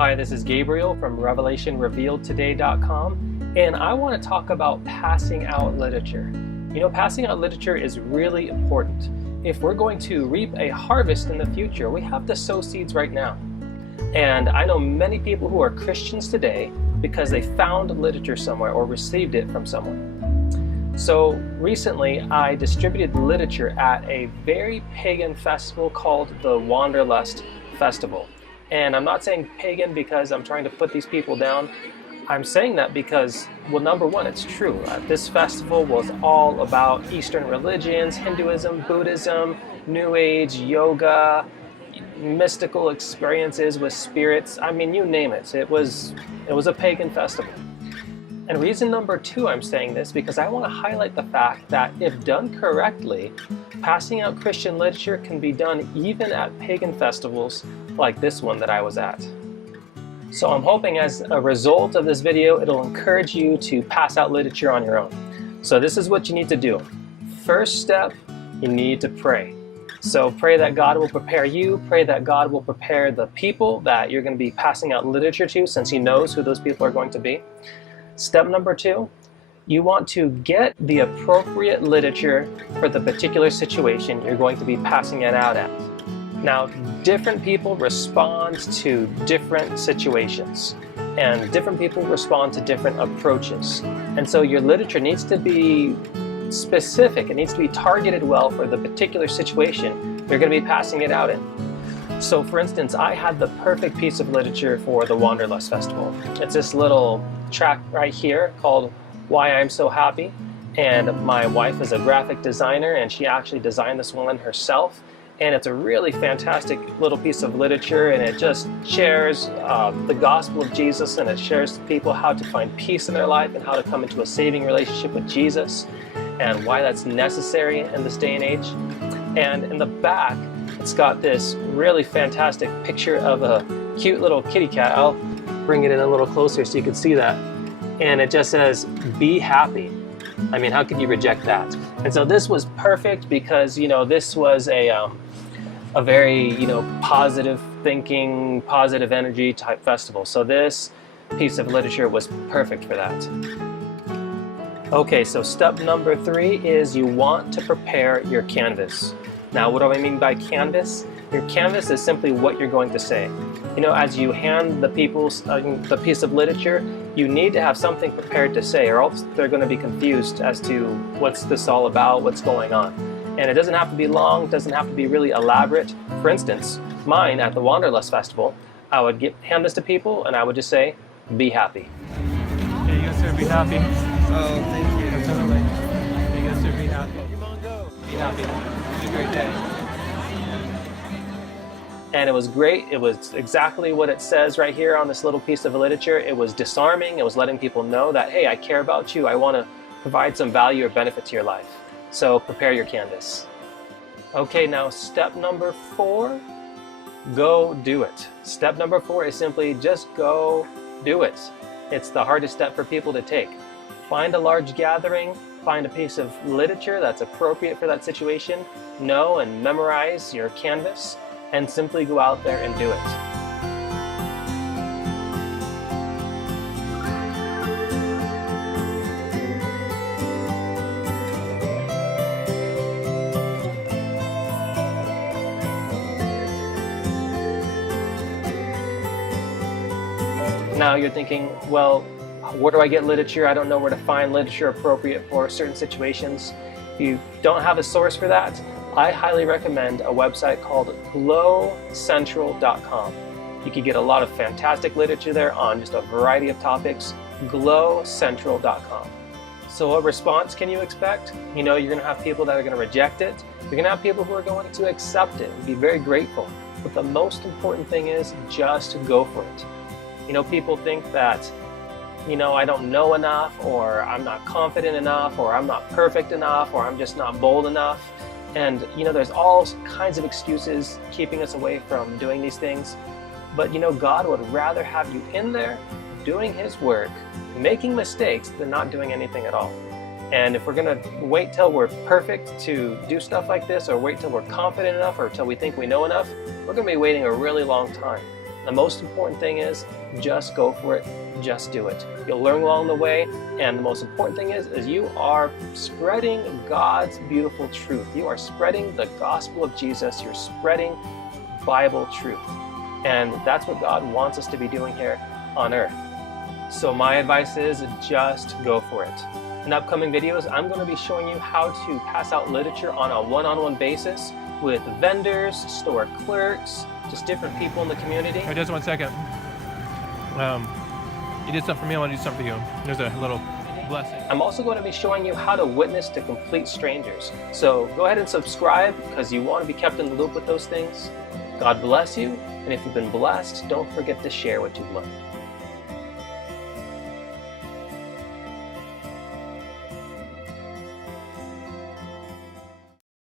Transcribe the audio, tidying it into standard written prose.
Hi, this is Gabriel from RevelationRevealedToday.com, and I want to talk about passing out literature. You know, passing out literature is really important. If we're going to reap a harvest in the future, we have to sow seeds right now. And I know many people who are Christians today because they found literature somewhere or received it from someone. So recently, I distributed literature at a very pagan festival called the Wanderlust Festival. And I'm not saying pagan because I'm trying to put these people down. I'm saying that because, well, number one, it's true. This festival was all about Eastern religions, Hinduism, Buddhism, New Age, yoga, mystical experiences with spirits. I mean, you name it. It was a pagan festival. And reason number two I'm saying this because I want to highlight the fact that if done correctly, passing out Christian literature can be done even at pagan festivals like this one that I was at. So I'm hoping as a result of this video, it'll encourage you to pass out literature on your own. So this is what you need to do. First step, you need to pray. So pray that God will prepare you, pray that God will prepare the people that you're going to be passing out literature to, since He knows who those people are going to be. Step number two, you want to get the appropriate literature for the particular situation you're going to be passing it out at. Now, different people respond to different situations, and different people respond to different approaches. And so your literature needs to be specific. It needs to be targeted well for the particular situation you're going to be passing it out in. So for instance, I had the perfect piece of literature for the Wanderlust Festival. It's this little track right here called Why I'm So Happy. And my wife is a graphic designer and she actually designed this one herself. And it's a really fantastic little piece of literature, and it just shares the gospel of Jesus, and it shares to people how to find peace in their life and how to come into a saving relationship with Jesus and why that's necessary in this day and age. And in the back, it's got this really fantastic picture of a cute little kitty cat. I'll bring it in a little closer so you can see that. And it just says, "Be happy." I mean, how could you reject that? And so this was perfect because, you know, this was a very, you know, positive thinking, positive energy type festival. So this piece of literature was perfect for that. Okay, so step number three is you want to prepare your canvas. Now, what do I mean by canvas? Your canvas is simply what you're going to say. You know, as you hand the people the piece of literature, you need to have something prepared to say, or else they're going to be confused as to what's this all about, what's going on. And it doesn't have to be long, it doesn't have to be really elaborate. For instance, mine at the Wanderlust Festival, I would hand this to people and I would just say, "Be happy." Yeah, you guys sir, be happy. Oh, thank you. Absolutely. You guys sir, be happy. Be happy. It's a great day. And it was great. It was exactly what it says right here on this little piece of literature. It was disarming. It was letting people know that, hey, I care about you. I want to provide some value or benefit to your life. So prepare your canvas. Okay, now step number four, go do it. Step number four is simply just go do it. It's the hardest step for people to take. Find a large gathering, find a piece of literature that's appropriate for that situation, know and memorize your canvas, and simply go out there and do it. Now you're thinking, well, where do I get literature? I don't know where to find literature appropriate for certain situations. If you don't have a source for that, I highly recommend a website called glowcentral.com. You can get a lot of fantastic literature there on just a variety of topics. glowcentral.com. So what response can you expect? You know, you're going to have people that are going to reject it. You're going to have people who are going to accept it and be very grateful. But the most important thing is just go for it. You know, people think that, you know, I don't know enough, or I'm not confident enough, or I'm not perfect enough, or I'm just not bold enough. And, you know, there's all kinds of excuses keeping us away from doing these things. But, you know, God would rather have you in there doing His work, making mistakes, than not doing anything at all. And if we're going to wait till we're perfect to do stuff like this, or wait till we're confident enough, or till we think we know enough, we're going to be waiting a really long time. The most important thing is just go for it, just do it. You'll learn along the way, and the most important thing is you are spreading God's beautiful truth. You are spreading the gospel of Jesus. You're spreading Bible truth. And that's what God wants us to be doing here on earth. So my advice is just go for it. In upcoming videos, I'm going to be showing you how to pass out literature on a one-on-one basis with vendors, store clerks, just different people in the community. Hey, just 1 second. You did something for me, I want to do something for you. There's a little blessing. I'm also going to be showing you how to witness to complete strangers. So go ahead and subscribe because you want to be kept in the loop with those things. God bless you, and if you've been blessed, don't forget to share what you've learned.